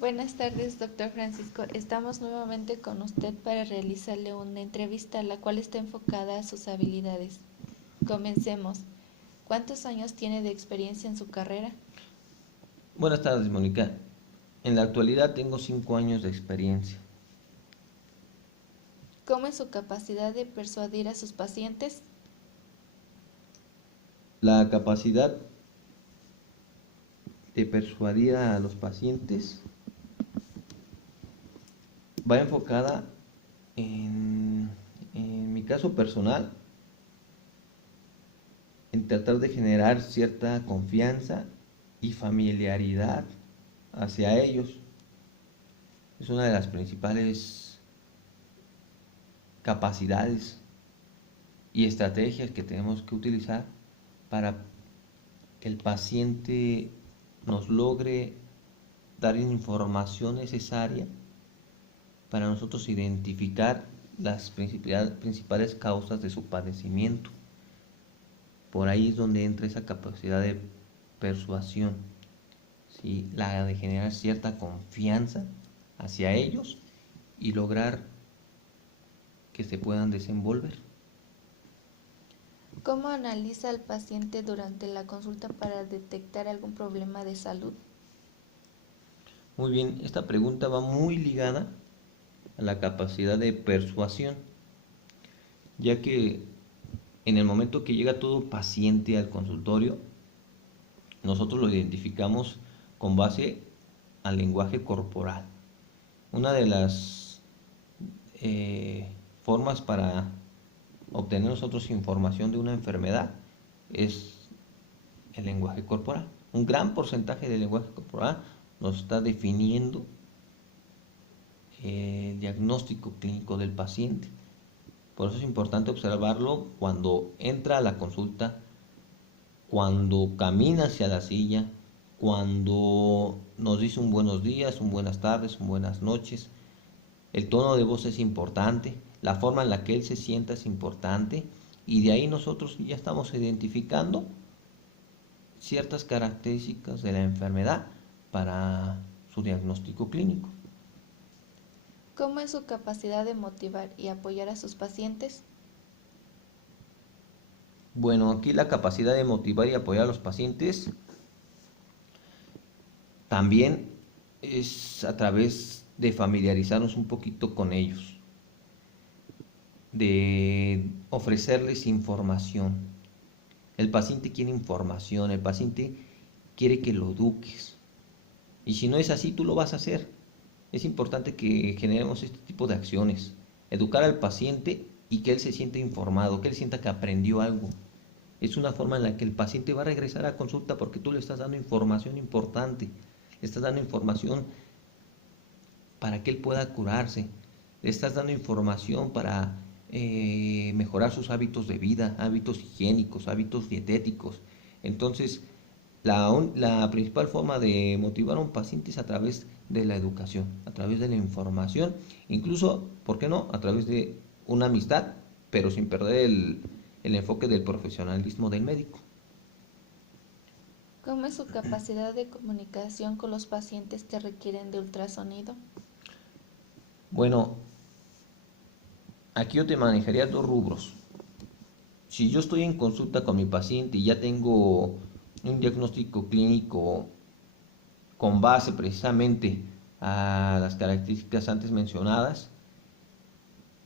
Buenas tardes, doctor Francisco. Estamos nuevamente con usted para realizarle una entrevista, la cual está enfocada a sus habilidades. Comencemos. ¿Cuántos años tiene de experiencia en su carrera? Buenas tardes, Mónica. En la actualidad tengo 5 años de experiencia. ¿Cómo es su capacidad de persuadir a sus pacientes? La capacidad de persuadir a los pacientes va enfocada en mi caso personal, en tratar de generar cierta confianza y familiaridad hacia ellos. Es una de las principales capacidades y estrategias que tenemos que utilizar para que el paciente nos logre dar información necesaria para nosotros identificar las principales causas de su padecimiento. Por ahí es donde entra esa capacidad de persuasión, ¿sí? La de generar cierta confianza hacia ellos y lograr que se puedan desenvolver. ¿Cómo analiza al paciente durante la consulta para detectar algún problema de salud? Muy bien, esta pregunta va muy ligada a la capacidad de persuasión, ya que en el momento que llega todo paciente al consultorio, nosotros lo identificamos con base al lenguaje corporal. Una de las formas para obtener nosotros información de una enfermedad es el lenguaje corporal. Un gran porcentaje del lenguaje corporal nos está definiendo el diagnóstico clínico del paciente. Por eso es importante observarlo cuando entra a la consulta, cuando camina hacia la silla, cuando nos dice un buenos días, un buenas tardes, un buenas noches. El tono de voz es importante, la forma en la que él se sienta es importante y de ahí nosotros ya estamos identificando ciertas características de la enfermedad para su diagnóstico clínico. ¿Cómo es su capacidad de motivar y apoyar a sus pacientes? Bueno, aquí la capacidad de motivar y apoyar a los pacientes también es a través de familiarizarnos un poquito con ellos, de ofrecerles información. El paciente quiere información, el paciente quiere que lo eduques. Y si no es así, tú lo vas a hacer. Es importante que generemos este tipo de acciones. Educar al paciente y que él se sienta informado, que él sienta que aprendió algo. Es una forma en la que el paciente va a regresar a consulta porque tú le estás dando información importante. Le estás dando información para que él pueda curarse. Le estás dando información para mejorar sus hábitos de vida, hábitos higiénicos, hábitos dietéticos. Entonces, la principal forma de motivar a un paciente es a través de la educación, a través de la información, incluso, ¿por qué no?, a través de una amistad, pero sin perder el enfoque del profesionalismo del médico. ¿Cómo es su capacidad de comunicación con los pacientes que requieren de ultrasonido? Bueno, aquí yo te manejaría dos rubros. Si yo estoy en consulta con mi paciente y ya tengo un diagnóstico clínico con base precisamente a las características antes mencionadas,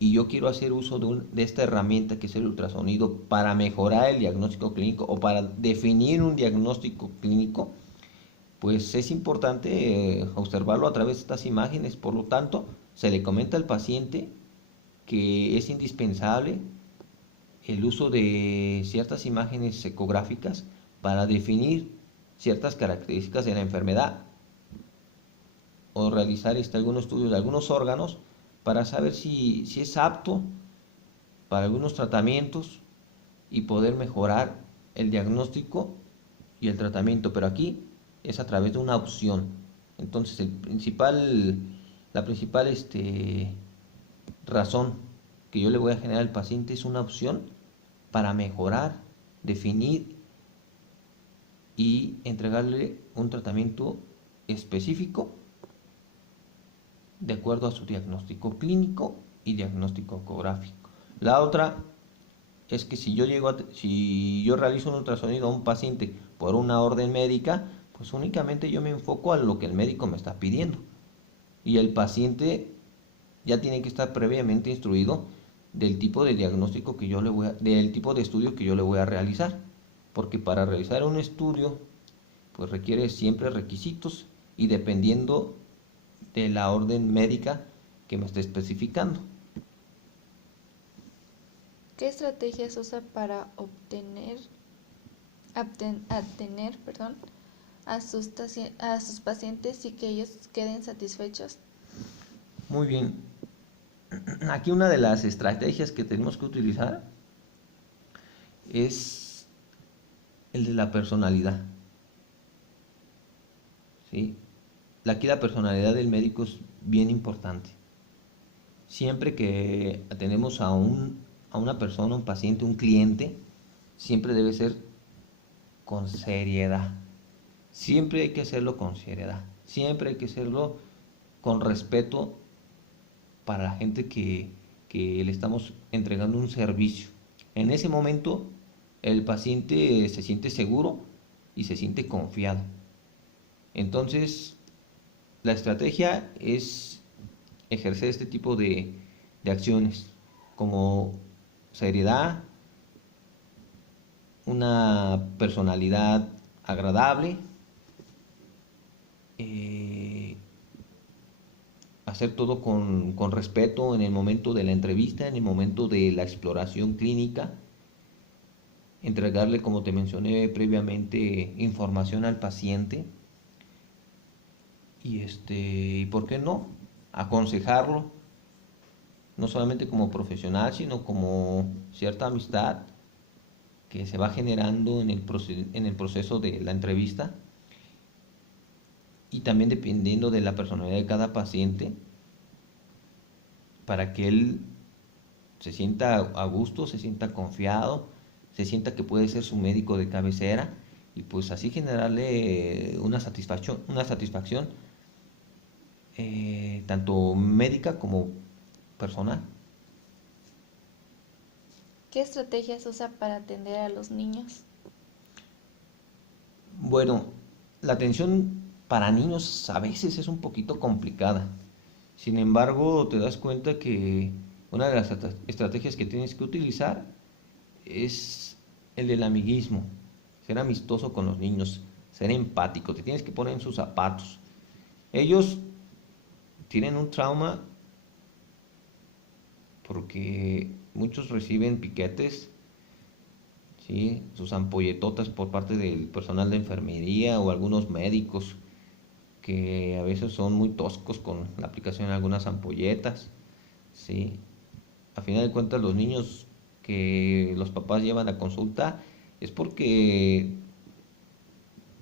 y yo quiero hacer uso de esta herramienta que es el ultrasonido para mejorar el diagnóstico clínico o para definir un diagnóstico clínico, pues es importante observarlo a través de estas imágenes. Por lo tanto, se le comenta al paciente que es indispensable el uso de ciertas imágenes ecográficas para definir ciertas características de la enfermedad o realizar algunos estudios de algunos órganos para saber si es apto para algunos tratamientos y poder mejorar el diagnóstico y el tratamiento. Pero aquí es a través de una opción. Entonces la principal razón que yo le voy a generar al paciente es una opción para mejorar, definir y entregarle un tratamiento específico de acuerdo a su diagnóstico clínico y diagnóstico ecográfico. La otra es que si yo realizo un ultrasonido a un paciente por una orden médica, pues únicamente yo me enfoco a lo que el médico me está pidiendo. Y el paciente ya tiene que estar previamente instruido del tipo de diagnóstico que del tipo de estudio que yo le voy a realizar. Porque para realizar un estudio, pues requiere siempre requisitos y dependiendo de la orden médica que me esté especificando. ¿Qué estrategias usa para atener, a sus pacientes y que ellos queden satisfechos? Muy bien. Aquí una de las estrategias que tenemos que utilizar es el de la personalidad. ¿Sí? Aquí la personalidad del médico es bien importante. Siempre que atendemos a una persona, un paciente, un cliente, siempre debe ser con seriedad. Siempre hay que hacerlo con seriedad. Siempre hay que hacerlo con respeto para la gente que le estamos entregando un servicio. En ese momento el paciente se siente seguro y se siente confiado. Entonces, la estrategia es ejercer este tipo de acciones como seriedad, una personalidad agradable, eh, hacer todo con respeto en el momento de la entrevista, en el momento de la exploración clínica, entregarle, como te mencioné previamente, información al paciente y ¿por qué no? Aconsejarlo, no solamente como profesional, sino como cierta amistad que se va generando en el proceso de la entrevista y también dependiendo de la personalidad de cada paciente para que él se sienta a gusto, se sienta confiado, se sienta que puede ser su médico de cabecera y pues así generarle una satisfacción tanto médica como personal. ¿Qué estrategias usa para atender a los niños? Bueno, la atención para niños a veces es un poquito complicada. Sin embargo, te das cuenta que una de las estrategias que tienes que utilizar es el del amiguismo, ser amistoso con los niños, ser empático, te tienes que poner en sus zapatos. Ellos tienen un trauma porque muchos reciben piquetes, ¿sí? Sus ampolletotas por parte del personal de enfermería o algunos médicos que a veces son muy toscos con la aplicación de algunas ampolletas, ¿sí? A final de cuentas los niños que los papás llevan a consulta es porque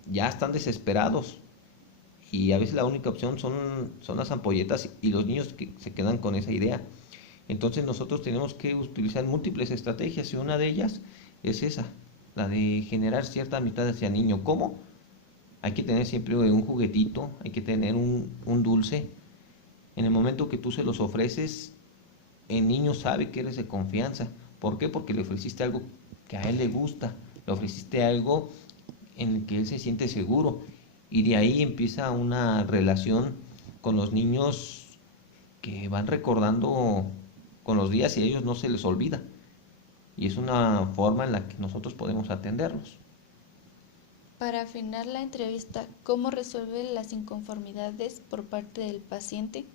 ya están desesperados y a veces la única opción son las ampolletas y los niños que se quedan con esa idea. Entonces nosotros tenemos que utilizar múltiples estrategias y una de ellas es esa, la de generar cierta amistad hacia el niño. ¿Cómo? Hay que tener siempre un juguetito, hay que tener un dulce. En el momento que tú se los ofreces, el niño sabe que eres de confianza. ¿Por qué? Porque le ofreciste algo que a él le gusta, le ofreciste algo en el que él se siente seguro. Y de ahí empieza una relación con los niños que van recordando con los días y a ellos no se les olvida. Y es una forma en la que nosotros podemos atenderlos. Para afinar la entrevista, ¿cómo resuelve las inconformidades por parte del paciente?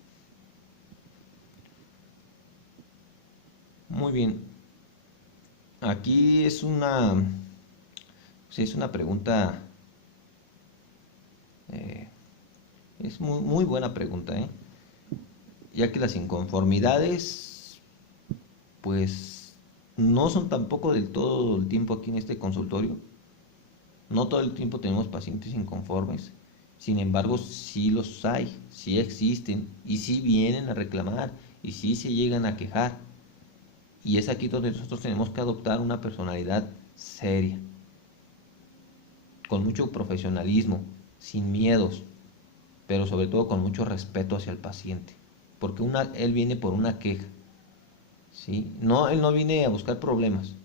Muy bien. Aquí sí, es una pregunta, eh, es muy buena pregunta, ya que las inconformidades, pues, no son tampoco del todo el tiempo aquí en este consultorio. No todo el tiempo tenemos pacientes inconformes. Sin embargo, sí los hay, sí existen y sí vienen a reclamar y sí se llegan a quejar. Y es aquí donde nosotros tenemos que adoptar una personalidad seria, con mucho profesionalismo, sin miedos, pero sobre todo con mucho respeto hacia el paciente. porque él viene por una queja, ¿sí? No, él no viene a buscar problemas,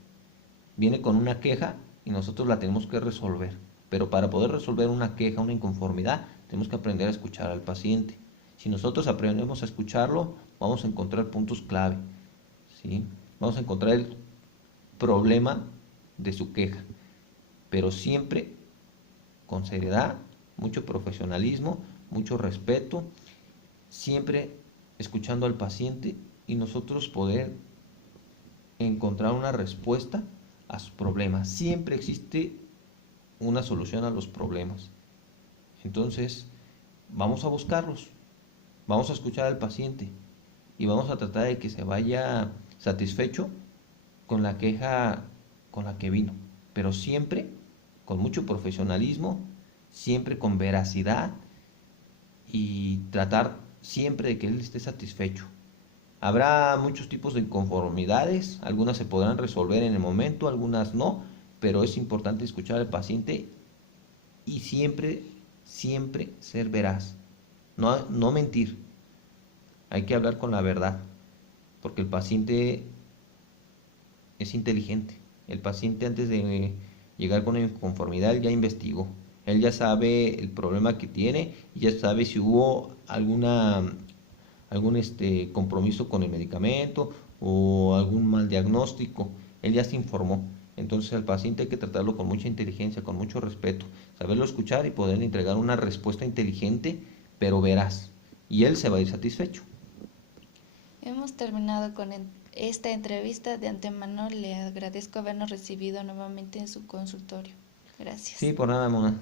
viene con una queja y nosotros la tenemos que resolver. Pero para poder resolver una queja, una inconformidad, tenemos que aprender a escuchar al paciente. Si nosotros aprendemos a escucharlo, vamos a encontrar puntos clave, ¿sí? Vamos a encontrar el problema de su queja, pero siempre con seriedad, mucho profesionalismo, mucho respeto, siempre escuchando al paciente y nosotros poder encontrar una respuesta a sus problemas. Siempre existe una solución a los problemas. Entonces, vamos a buscarlos, vamos a escuchar al paciente y vamos a tratar de que se vaya satisfecho con la queja con la que vino, pero siempre con mucho profesionalismo, siempre con veracidad y tratar siempre de que él esté satisfecho. Habrá muchos tipos de inconformidades, algunas se podrán resolver en el momento, algunas no, pero es importante escuchar al paciente y siempre, siempre ser veraz, no mentir. Hay que hablar con la verdad, porque el paciente es inteligente. El paciente antes de llegar con una inconformidad ya investigó. Él ya sabe el problema que tiene y ya sabe si hubo algún compromiso con el medicamento o algún mal diagnóstico. Él ya se informó. Entonces al paciente hay que tratarlo con mucha inteligencia, con mucho respeto, saberlo escuchar y poderle entregar una respuesta inteligente, pero veraz. Y él se va a ir satisfecho. Hemos terminado con esta entrevista. De antemano le agradezco habernos recibido nuevamente en su consultorio. Gracias. Sí, por nada, Mona.